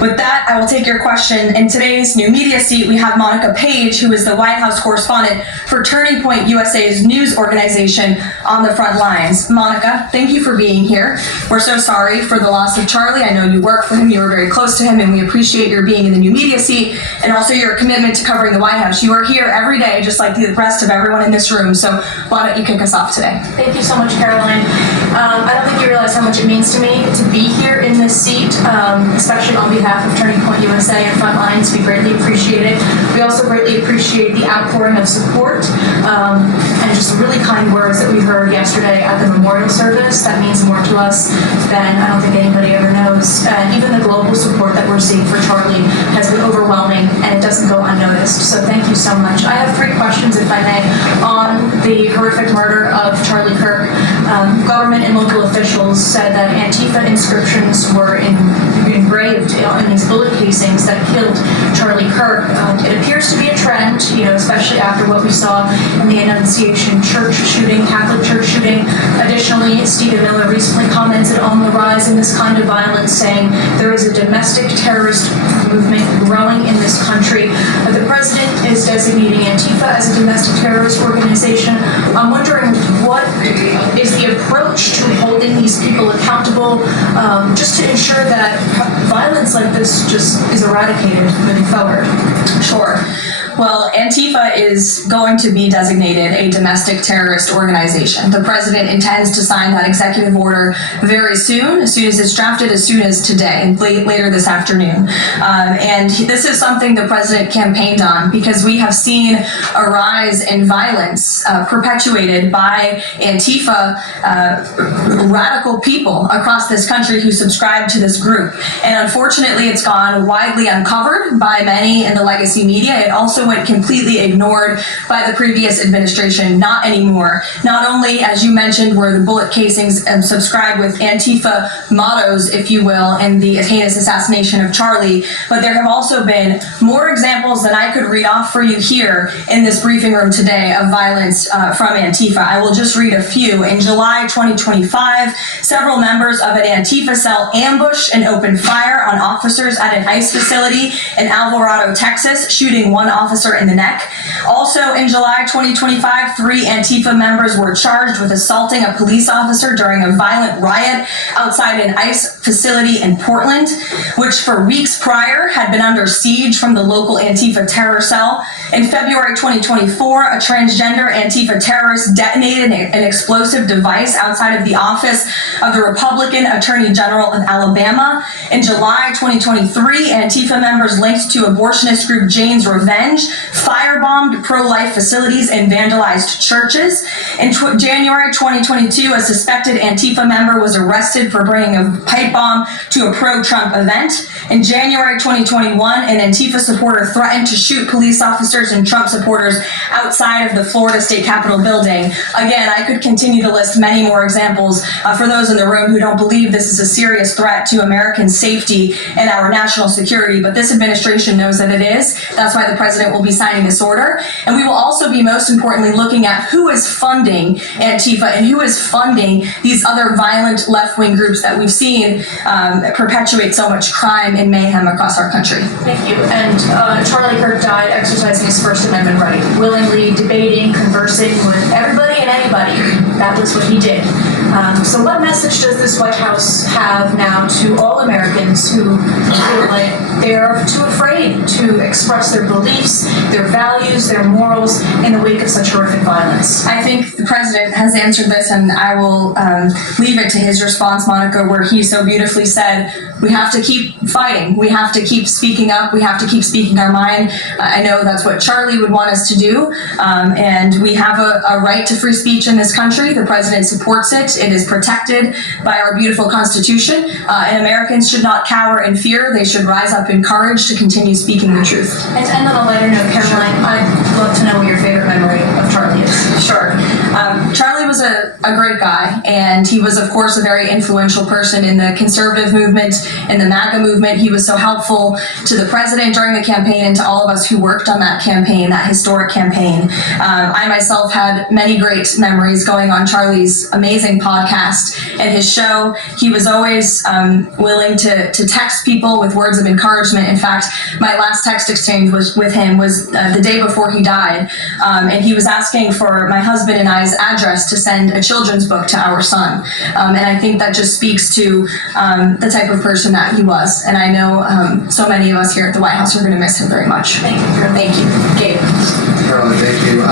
With that, I will take your question. In today's new media seat, we have Monica Page, who is the White House correspondent for Turning Point USA's news organization on the front lines. Monica, thank you for being here. We're so sorry for the loss of Charlie. I know you work for him, you were very close to him, and we appreciate your being in the new media seat and also your commitment to covering the White House. You are here every day, just like the rest of everyone in this room. So why don't you kick us off today? Thank you so much, Caroline. I don't think you realize how much it means to me to be here in this seat, especially on behalf of Turning Point USA and Frontlines. We greatly appreciate it. We also greatly appreciate the outpouring of support and just really kind words that we heard yesterday at the memorial service. That means more to us than I don't think anybody ever knows. And even the global support that we're seeing for Charlie has been overwhelming, and it doesn't go unnoticed. So thank you so much. I have 3 questions, if I may, on the horrific murder of Charlie Kirk. Government and local officials said that Antifa inscriptions were engraved in these bullet casings that killed Charlie Kirk. It appears to be a trend, especially after what we saw in the Annunciation Church shooting, Catholic Church shooting. Additionally, Stephen Miller recently commented on the rise in this kind of violence, saying there is a domestic terrorist movement growing in this country. The president is designating Antifa as a domestic terrorist organization. I'm wondering, what is the approach to holding these people accountable, just to ensure that violence like this just is eradicated moving forward? Sure. Well, Antifa is going to be designated a domestic terrorist organization. The president intends to sign that executive order very soon as it's drafted, as soon as today and later this afternoon. And this is something the president campaigned on, because we have seen a rise in violence perpetuated by Antifa, radical people across this country who subscribe to this group. And unfortunately, it's gone widely uncovered by many in the legacy media. It also went completely ignored by the previous administration. Not anymore. Not only, as you mentioned, were the bullet casings subscribed with Antifa mottos, if you will, in the heinous assassination of Charlie, but there have also been more examples than I could read off for you here in this briefing room today of violence from Antifa. I will just read a few. In July 2025, several members of an Antifa cell ambushed and opened fire on officers at an ICE facility in Alvarado, Texas, shooting one officer in the neck. Also in July 2025, 3 Antifa members were charged with assaulting a police officer during a violent riot outside an ICE facility in Portland, which for weeks prior had been under siege from the local Antifa terror cell. In February 2024, a transgender Antifa terrorist detonated an explosive device outside of the office of the Republican Attorney General of Alabama. In July 2023, Antifa members linked to abortionist group Jane's Revenge firebombed pro-life facilities and vandalized churches. In January 2022, a suspected Antifa member was arrested for bringing a pipe bomb to a pro-Trump event. In January 2021, an Antifa supporter threatened to shoot police officers and Trump supporters outside of the Florida State Capitol building. Again, I could continue to list many more examples for those in the room who don't believe this is a serious threat to American safety and our national security, but this administration knows that it is. That's why the president will be signing this order. And we will also be, most importantly, looking at who is funding Antifa and who is funding these other violent left-wing groups that we've seen perpetuate so much crime and mayhem across our country. Thank you. And Charlie Kirk died exercising his First Amendment right, willingly debating, conversing with everybody and anybody. That was what he did. So what message does this White House have now to all Americans who feel like they're too afraid to express their beliefs, their values, their morals in the wake of such horrific violence? I think the president has answered this, and I will leave it to his response, Monica, where he so beautifully said, we have to keep fighting. We have to keep speaking up. We have to keep speaking our mind. I know that's what Charlie would want us to do, and we have a right to free speech in this country. The president supports it. It is protected by our beautiful Constitution, and Americans should not cower in fear. They should rise up in courage to continue speaking the truth. And to end on a lighter note, Caroline, I'd love to know what your favorite memory of Charlie is. Sure. Charlie was a great guy, and he was, of course, a very influential person in the conservative movement, in the MAGA movement. He was so helpful to the president during the campaign and to all of us who worked on that campaign, that historic campaign. I myself had many great memories going on Charlie's amazing podcast and his show. He was always willing to text people with words of encouragement. In fact, my last text exchange with him was the day before he died, and he was asking for my husband and I's address to send a children's book to our son. And I think that just speaks to the type of person that he was. And I know so many of us here at the White House are going to miss him very much. Thank you. Gabe. Caroline, thank you.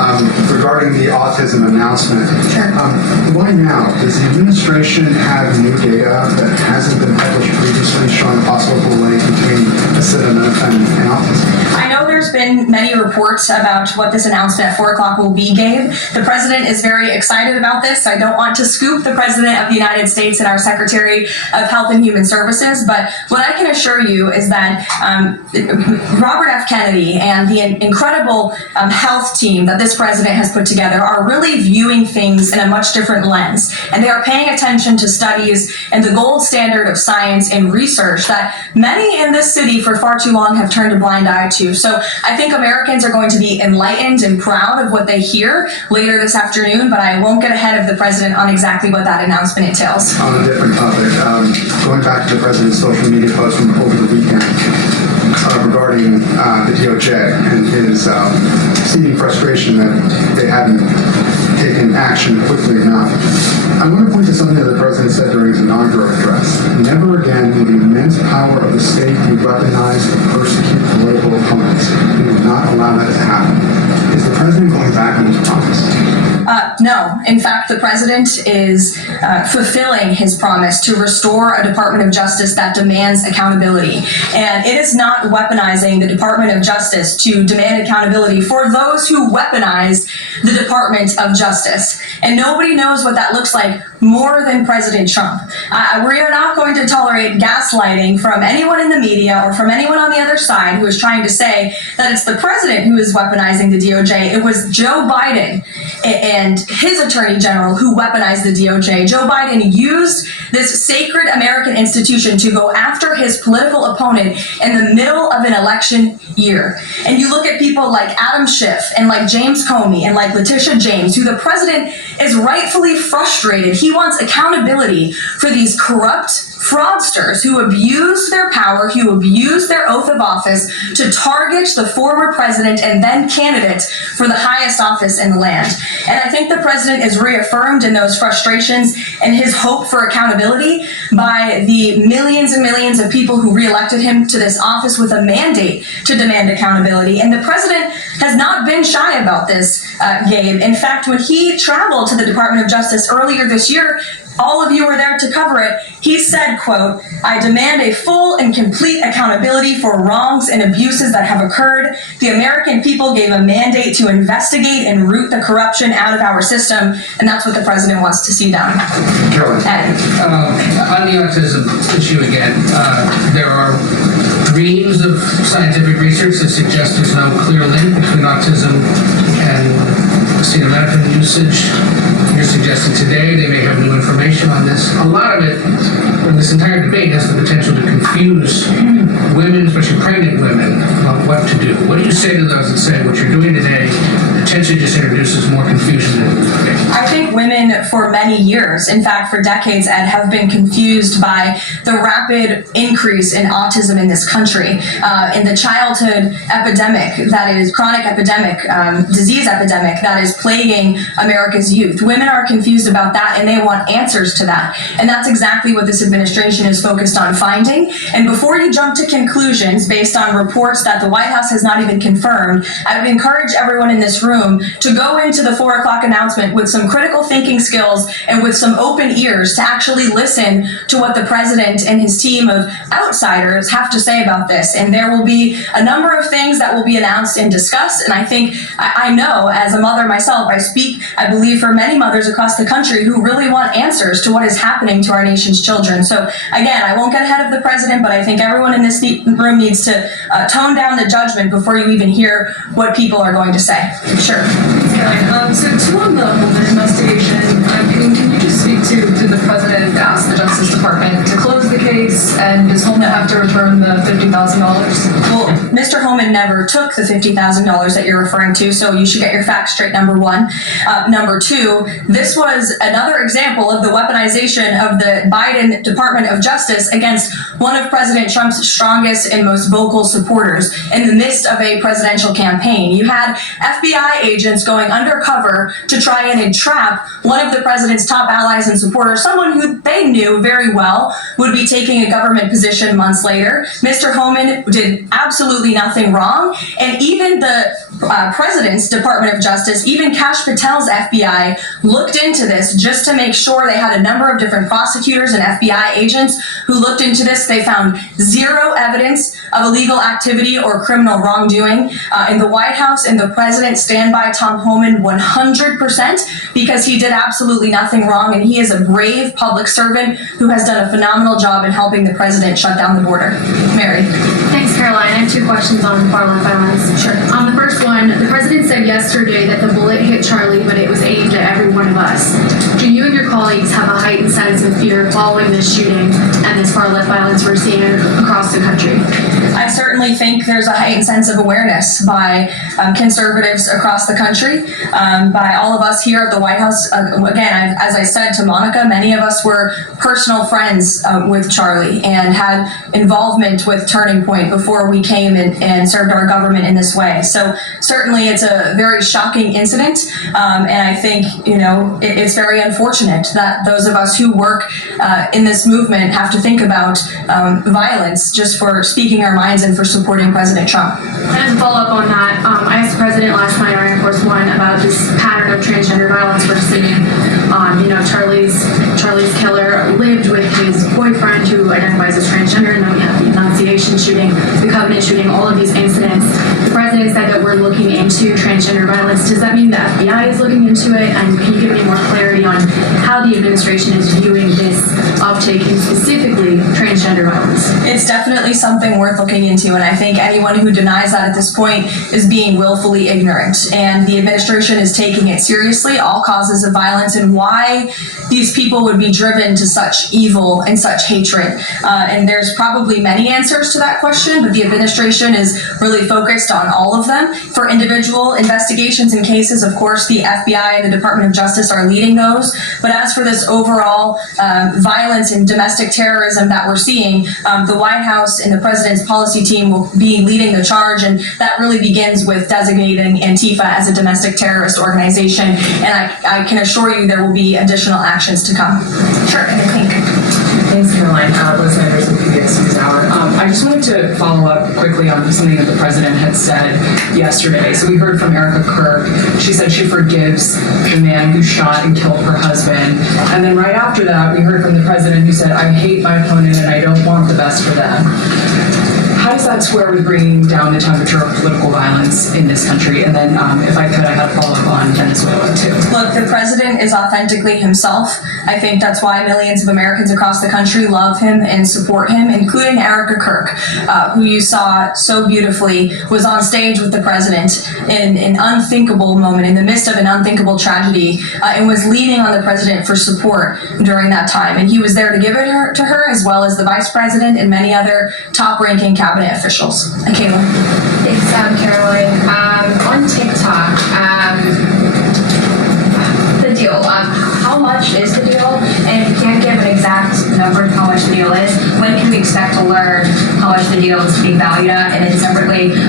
Regarding the autism announcement, why now? Does the administration have new data that hasn't been published previously showing a possible link between acetaminophen and autism? I know there's been many reports about what this announcement at 4 o'clock will be, Gabe. The president is very excited about this. I don't want to scoop the president of the United States and our Secretary of Health and Human Services, but what I can assure you is that Robert F. Kennedy and the incredible health team that this president has put together are really viewing things in a much different lens. And they are paying attention to studies and the gold standard of science and research that many in this city for far too long have turned a blind eye to. So I think Americans are going to be enlightened and proud of what they hear later this afternoon, but I won't get ahead of the president on exactly what that announcement entails. On a different topic, going back to the president's social media post from over the weekend regarding the DOJ and his seeming frustration that they hadn't taken action quickly enough. I want to point to something that the president said during his inaugural address. Never again will the immense power of the state be weaponized to persecute political opponents. We will not allow that to happen. Is the president going back on his promise? No. In fact, the president is fulfilling his promise to restore a Department of Justice that demands accountability. And it is not weaponizing the Department of Justice to demand accountability for those who weaponize the Department of Justice. And nobody knows what that looks like more than President Trump. We are not going to tolerate gaslighting from anyone in the media or from anyone on the other side who is trying to say that it's the president who is weaponizing the DOJ. It was Joe Biden and his attorney general who weaponized the DOJ. Joe Biden used this sacred American institution to go after his political opponent in the middle of an election year. And you look at people like Adam Schiff and like James Comey and like Letitia James, who the president is rightfully frustrated. He wants accountability for these corrupt fraudsters who abused their power, who abused their oath of office to target the former president and then candidate for the highest office in the land. And I think the president is reaffirmed in those frustrations and his hope for accountability by the millions and millions of people who reelected him to this office with a mandate to demand accountability. And the president has not been shy about this, Gabe. In fact, when he traveled to the Department of Justice earlier this year, all of you were there to cover it. He said, quote, "I demand a full and complete accountability for wrongs and abuses that have occurred. The American people gave a mandate to investigate and root the corruption out of our system." And that's what the president wants to see done. Caroline. On the autism issue again, there are reams of scientific research that suggests there's no clear link between autism and acetaminophen usage. You're suggesting today they may have new information on this. A lot of it, this entire debate has the potential to confuse women, especially pregnant women, on what to do. What do you say to those that say what you're doing today potentially just introduces more confusion than okay? I think women for many years, in fact for decades, Ed, have been confused by the rapid increase in autism in this country, in the childhood epidemic that is chronic epidemic, disease epidemic that is plaguing America's youth. Women are confused about that and they want answers to that. And that's exactly what this administration is focused on finding. And before you jump to conclusions based on reports that the White House has not even confirmed, I would encourage everyone in this room to go into the 4 o'clock announcement with some critical thinking skills and with some open ears to actually listen to what the president and his team of outsiders have to say about this. And there will be a number of things that will be announced and discussed. And I think, I know as a mother myself, I speak, I believe, for many mothers across the country who really want answers to what is happening to our nation's children. So again, I won't get ahead of the president, but I think everyone in this room needs to tone down the judgment before you even hear what people are going to say. Sure. Caroline, so two on the Holman investigation, can you just speak to did the president ask the Justice Department to close the case, and does Holman have to return the $50,000? Well, Mr. Holman never took the $50,000 that you're referring to, so you should get your facts straight, number one. Number two, this was another example of the weaponization of the Biden Department of Justice against one of President Trump's strongest and most vocal supporters in the midst of a presidential campaign. You had FBI agents going undercover to try and entrap one of the president's top allies and supporters, someone who they knew very well would be taking a government position months later. Mr. Holman did absolutely nothing wrong, and even the president's Department of Justice, even Kash Patel's FBI, looked into this just to make sure. They had a number of different prosecutors and FBI agents who looked into this. They found zero evidence of illegal activity or criminal wrongdoing in the White House, and the president stand by Tom Holman 100% because he did absolutely nothing wrong, and he is a brave public servant who has done a phenomenal job in helping the president shut down the border. Mary. Thanks, Caroline. I have two questions on far-left violence. Sure. The first one, the president said yesterday that the bullet hit Charlie, but it was aimed at every one of us. Do you and your colleagues have a heightened sense of fear following this shooting and this far-left violence we're seeing across the country? I certainly think there's a heightened sense of awareness by conservatives across the country, by all of us here at the White House. Again, as I said to Monica, many of us were personal friends with Charlie and had involvement with Turning Point before we came and served our government in this way. So certainly it's a very shocking incident, and I think, it's very unfortunate that those of us who work in this movement have to think about violence just for speaking our minds and for supporting President Trump. And as a follow-up on that, I asked the president last night on Air Force One about this pattern of transgender violence we're seeing. Charlie's killer lived with his boyfriend who identifies as transgender, and then we have the Annunciation shooting, the Covenant shooting, all of these incidents. The president said that we're looking into transgender violence. Does that mean the FBI is looking into it? And can you give any more clarity on how the administration is viewing this uptake in specifically transgender violence? It's definitely something worth looking into, and I think anyone who denies that at this point is being willfully ignorant. And the administration is taking it seriously, all causes of violence, and why these people would be driven to such evil and such hatred. And there's probably many answers to that question, but the administration is really focused on all of them. For individual investigations and cases, of course, the FBI and the Department of Justice are leading those. But as for this overall violence and domestic terrorism that we're seeing, the White House and the president's policy team will be leading the charge, and that really begins with designating Antifa as a domestic terrorist organization. And I can assure you there will be additional actions to come. Sure, and I think. Thanks, Caroline. Liz Sanders with PBS NewsHour. I just wanted to follow up quickly on something that the president had said yesterday. So we heard from Erica Kirk. She said she forgives the man who shot and killed her husband. And then right after that, we heard from the president who said, I hate my opponent and I don't want the best for them. How does that square with bringing down the temperature of political violence in this country? And then, if I could, I had a follow-up on Venezuela, too. Look, the president is authentically himself. I think that's why millions of Americans across the country love him and support him, including Erica Kirk, who you saw so beautifully was on stage with the president in an unthinkable moment, in the midst of an unthinkable tragedy, and was leaning on the president for support during that time. And he was there to give it to her, as well as the vice president and many other top-ranking cabinet officials. Kayla. Thanks, Caroline. On TikTok, the deal. How much is the deal? And if you can't give an exact number of how much the deal is, when can we expect to learn how much the deal is being valued at? And then separately, who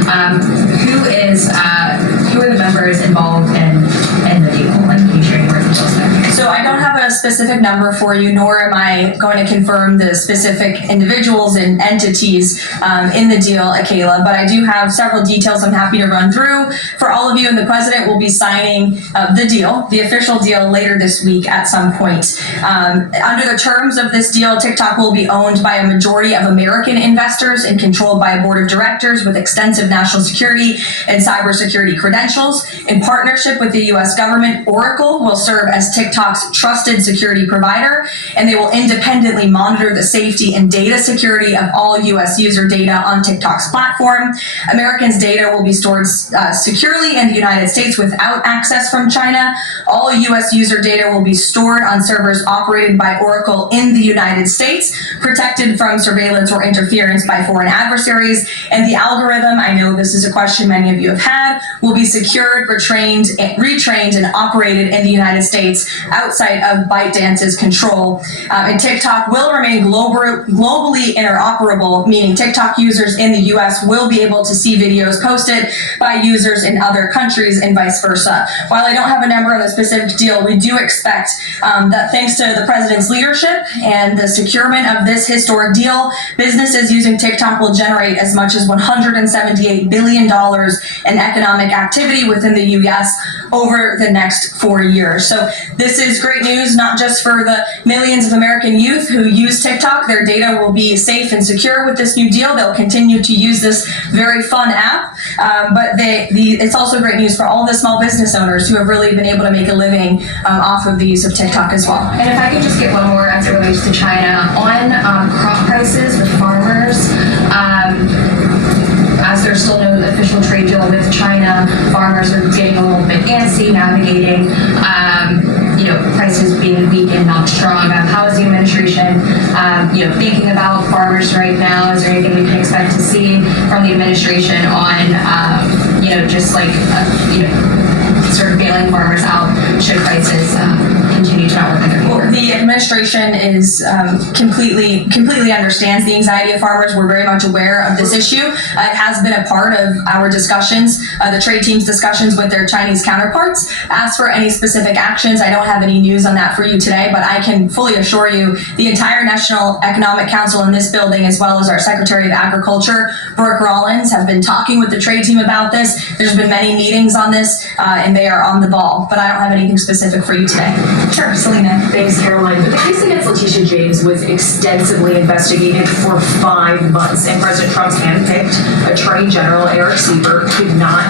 are the members involved in the deal? Like, can you share more details there? So I don't have a specific number for you, nor am I going to confirm the specific individuals and entities in the deal, Kayla, but I do have several details I'm happy to run through for all of you, and the president will be signing the deal, the official deal, later this week at some point. Under the terms of this deal, TikTok will be owned by a majority of American investors and controlled by a board of directors with extensive national security and cybersecurity credentials. In partnership with the U.S. government, Oracle will serve as TikTok TikTok's trusted security provider, and they will independently monitor the safety and data security of all U.S. user data on TikTok's platform. Americans' data will be stored securely in the United States without access from China. All U.S. user data will be stored on servers operated by Oracle in the United States, protected from surveillance or interference by foreign adversaries. And the algorithm, I know this is a question many of you have had, will be secured, retrained, and operated in the United States outside of ByteDance's control. And TikTok will remain globally interoperable, meaning TikTok users in the US will be able to see videos posted by users in other countries and vice versa. While I don't have a number on the specific deal, we do expect that thanks to the president's leadership and the securement of this historic deal, businesses using TikTok will generate as much as $178 billion in economic activity within the US over the next 4 years. So this is great news, not just for the millions of American youth who use TikTok. Their data will be safe and secure with this new deal. They'll continue to use this very fun app, but it's also great news for all the small business owners who have really been able to make a living off of the use of TikTok as well. And if I could just get one more as it relates to China, on crop prices with farmers, as there's still no official trade deal with China, farmers are getting a little bit antsy navigating, prices being weak and not strong. How is the administration, thinking about farmers right now? Is there anything we can expect to see from the administration on, sort of bailing farmers out should prices continue to not work in their favor? The administration is completely understands the anxiety of farmers. We're very much aware of this issue. It has been a part of our discussions, the trade team's discussions with their Chinese counterparts. As for any specific actions, I don't have any news on that for you today, but I can fully assure you the entire National Economic Council in this building, as well as our Secretary of Agriculture, Brooke Rollins, have been talking with the trade team about this. There's been many meetings on this, and they are on the ball, but I don't have anything specific for you today. Sure, Selena. Thanks, Caroline. But the case against Letitia James was extensively investigated for 5 months, and President Trump's handpicked Attorney General Eric Siebert could not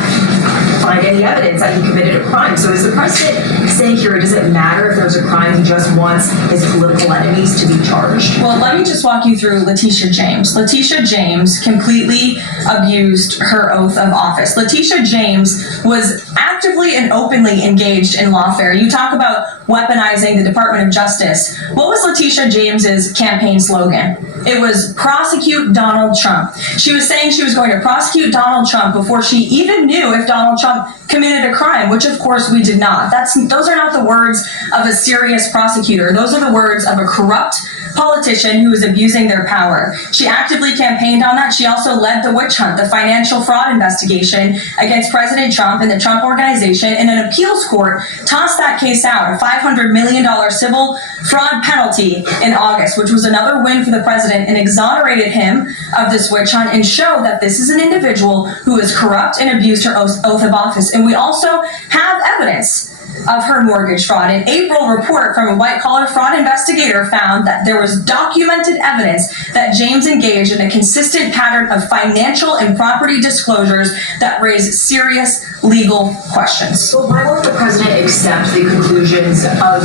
find any evidence that he committed a crime. So is the president saying here it doesn't matter if there's a crime, he just wants his political enemies to be charged? Well, let me just walk you through Letitia James. Letitia James completely abused her oath of office. Letitia James was actively and openly engaged in lawfare. You talk about weaponizing the Department of Justice. What was Letitia James's campaign slogan? It was prosecute Donald Trump. She was saying she was going to prosecute Donald Trump before she even knew if Donald Trump committed a crime, which of course we did not. Those are not the words of a serious prosecutor. Those are the words of a corrupt politician who is abusing their power. She actively campaigned on that. She also led the witch hunt, the financial fraud investigation against President Trump and the Trump Organization, and an appeals court tossed that case out, a $500 million civil fraud penalty in August, which was another win for the president and exonerated him of this witch hunt and showed that this is an individual who is corrupt and abused her oath of office. And we also have evidence of her mortgage fraud. An April report from a white-collar fraud investigator found that there was documented evidence that James engaged in a consistent pattern of financial and property disclosures that raise serious legal questions. Well, why won't the president accept the conclusions of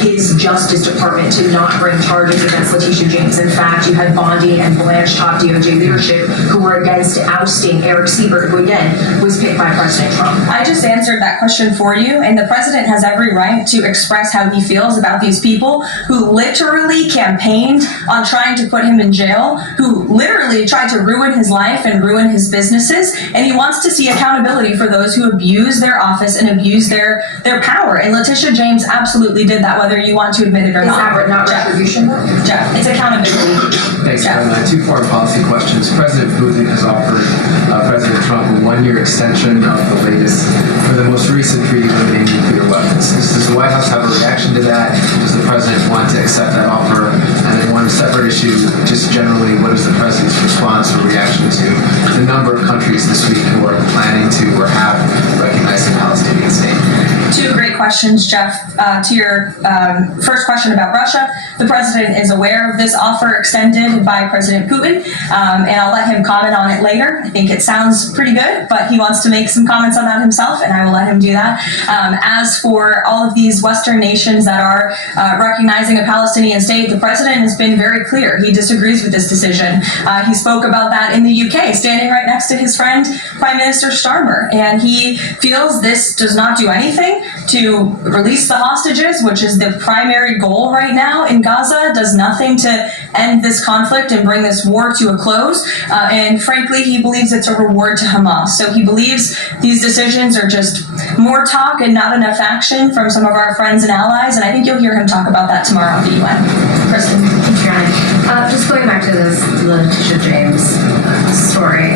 his Justice Department to not bring charges against Letitia James? In fact, you had Bondi and Blanche top DOJ leadership who were against ousting Eric Siebert, who again was picked by President Trump. I just answered that question for you, and the president has every right to express how he feels about these people who literally campaigned on trying to put him in jail, who literally tried to ruin his life and ruin his businesses, and he wants to see accountability for those who abuse their office and abuse their power. And Letitia James absolutely did that, whether you want to admit it or not. Is that not retribution, though? Jeff, it's accountability. Thanks, Caroline. 2 foreign policy questions. President Putin has offered President Trump a 1-year extension of the latest, for the most recent treaty limiting nuclear weapons. Does the White House have a reaction to that? Does the president want to accept that offer? And then one separate issue, just generally, what is the president's response or reaction to the number of countries this week who are planning to or have recognized the Palestinian state? 2 great questions. questions, Jeff. To your first question about Russia, the president is aware of this offer extended by President Putin, and I'll let him comment on it later. I think it sounds pretty good, but he wants to make some comments on that himself, and I will let him do that. As for all of these Western nations that are recognizing a Palestinian state, the president has been very clear. He disagrees with this decision. He spoke about that in the UK, standing right next to his friend, Prime Minister Starmer, and he feels this does not do anything to release the hostages, which is the primary goal right now in Gaza, does nothing to end this conflict and bring this war to a close, and frankly, he believes it's a reward to Hamas. So he believes these decisions are just more talk and not enough action from some of our friends and allies, and I think you'll hear him talk about that tomorrow at the UN. Kristen. Just going back to this Letitia James story,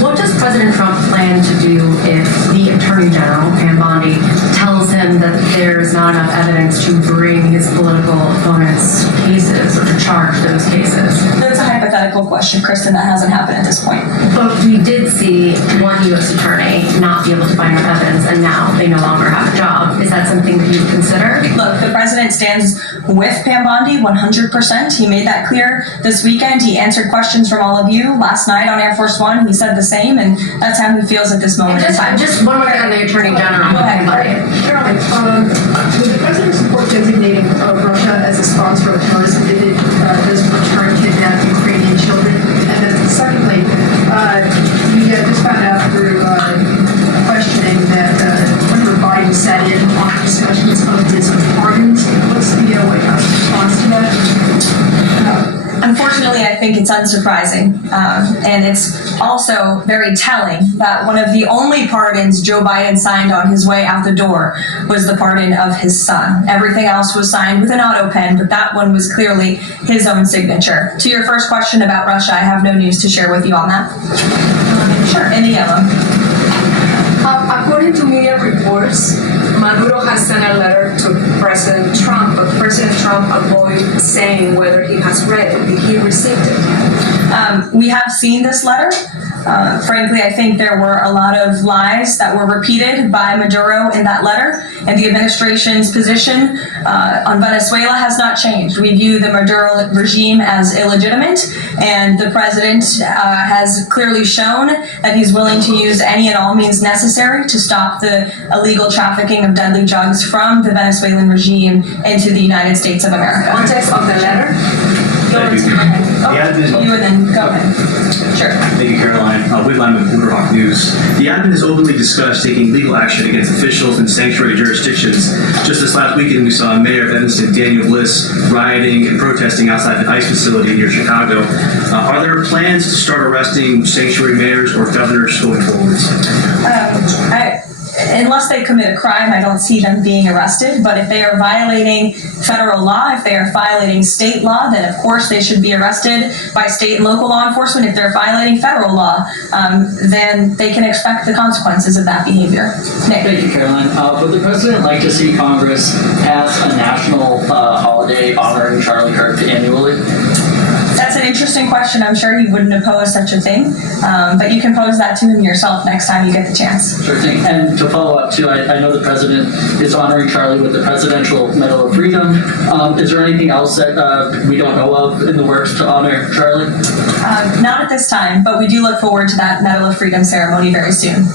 what does President Trump plan to do if the Attorney General, Pam Bondi, tells him that there's not enough evidence to bring his political opponents' cases or to charge those cases? That's a hypothetical question, Kristen. That hasn't happened at this point. But we did see one U.S. attorney not be able to find enough evidence, and now they no longer have a job. Is that something that you consider? Look, the president stands with Pam Bondi 100%. He made that clear this weekend. He answered questions from all of you last night on Air Force One. He said the same, and that's how he feels at this moment in time. Just one more thing on the Attorney General. Go ahead. Caroline, would the president support designating Russia as a sponsor of terrorism if it does return kidnapped Ukrainian children? And then secondly, we just found out through questioning that Hunter Biden sat in on discussions of his pardons. What's the White House response to that? Unfortunately, I think it's unsurprising, and it's also very telling that one of the only pardons Joe Biden signed on his way out the door was the pardon of his son. Everything else was signed with an auto pen, but that one was clearly his own signature. To your first question about Russia, I have no news to share with you on that. Sure, in the yellow. According to media reports, Maduro has sent a letter to President Trump, but President Trump avoided saying whether he has read it. Did he receive it? We have seen this letter. Frankly, I think there were a lot of lies that were repeated by Maduro in that letter, and the administration's position on Venezuela has not changed. We view the Maduro regime as illegitimate, and the president has clearly shown that he's willing to use any and all means necessary to stop the illegal trafficking of deadly drugs from the Venezuelan regime into the United States of America. Context of the letter? You and then go ahead. Sure. Thank you, Caroline. Whitline with Blue Hawk News. The admin has openly discussed taking legal action against officials in sanctuary jurisdictions. Just this last weekend, we saw Mayor of Evanston, Daniel Bliss, rioting and protesting outside the ICE facility near Chicago. Are there plans to start arresting sanctuary mayors or governors going forwards? Unless they commit a crime, I don't see them being arrested. But if they are violating federal law, if they are violating state law, then of course they should be arrested by state and local law enforcement. If they're violating federal law, then they can expect the consequences of that behavior. Nick. Thank you, Caroline. Would the president like to see Congress pass a national holiday honoring Charlie Kirk annually? That's an interesting question. I'm sure he wouldn't oppose such a thing, but you can pose that to him yourself next time you get the chance. Sure thing. And to follow up too, I know the president is honoring Charlie with the Presidential Medal of Freedom. Is there anything else that we don't know of in the works to honor Charlie? Not at this time, but we do look forward to that Medal of Freedom ceremony very soon.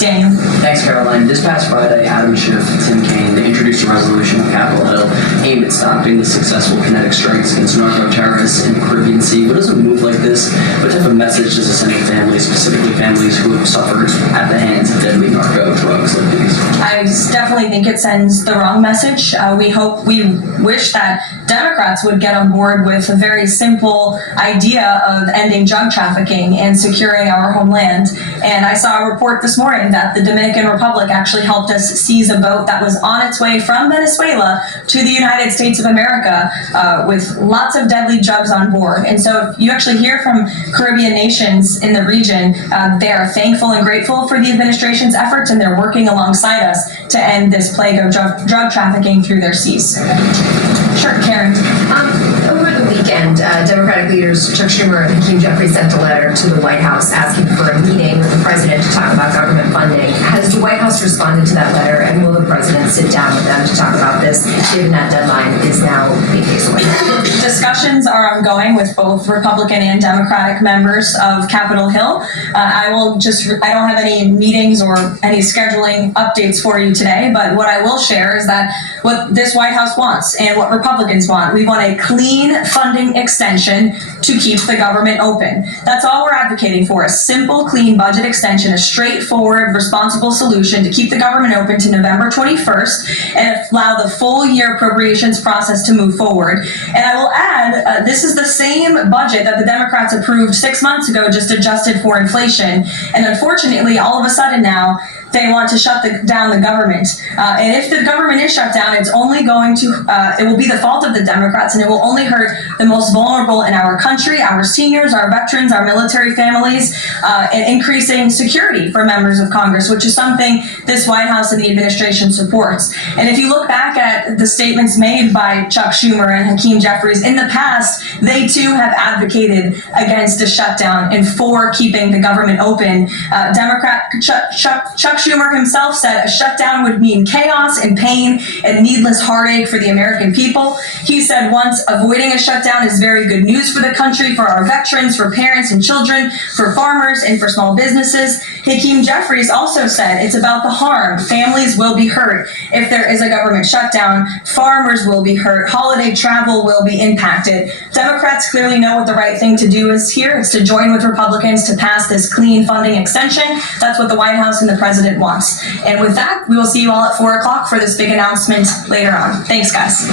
Daniel. Thanks, Caroline. This past Friday, Adam Schiff and Tim Kaine, they introduced a resolution on Capitol Hill aimed at stopping the successful kinetic strikes against narco-terrorists in the Caribbean Sea. What does a move like this, what type of message does it send to families, specifically families who have suffered at the hands of deadly narco drugs like these? I definitely think it sends the wrong message. We wish that Democrats would get on board with a very simple idea of ending drug trafficking and securing our homeland. And I saw a report this morning that the Dominican Republic actually helped us seize a boat that was on its way from Venezuela to the United States of America with lots of deadly drugs on board. And so if you actually hear from Caribbean nations in the region, they are thankful and grateful for the administration's efforts, and they're working alongside us to end this plague of drug trafficking through their seas. Sure, Karen. Over the weekend, Democratic leaders Chuck Schumer and Hakeem Jeffries sent a letter to the White House asking for a meeting with the president to talk about government funding. Has the White House responded to that letter, and will the president sit down with them to talk about this, given that deadline is now 8 days away? Discussions are ongoing with both Republican and Democratic members of Capitol Hill. I don't have any meetings or any scheduling updates for you today, but what I will share is that what this White House wants and what Republicans want, we want a clean funding extension to keep the government open. That's all we're advocating for, a simple, clean budget extension, a straightforward, responsible solution to keep the government open to November 21st and allow the full year appropriations process to move forward. And I will add, this is the same budget that the Democrats approved 6 months ago, just adjusted for inflation. And unfortunately, all of a sudden now, they want to shut down the government. And if the government is shut down, it's only going to, it will be the fault of the Democrats, and it will only hurt the most vulnerable in our country, our seniors, our veterans, our military families, and increasing security for members of Congress, which is something this White House and the administration supports. And if you look back at the statements made by Chuck Schumer and Hakeem Jeffries in the past, they too have advocated against a shutdown and for keeping the government open. Chuck Schumer himself said a shutdown would mean chaos and pain and needless heartache for the American people. He said once, avoiding a shutdown is very good news for the country, for our veterans, for parents and children, for farmers, and for small businesses. Hakeem Jeffries also said it's about the harm. Families will be hurt if there is a government shutdown. Farmers will be hurt. Holiday travel will be impacted. Democrats clearly know what the right thing to do is here. It's to join with Republicans to pass this clean funding extension. That's what the White House and the president wants. And with that, we will see you all at 4 o'clock for this big announcement later on. Thanks, guys.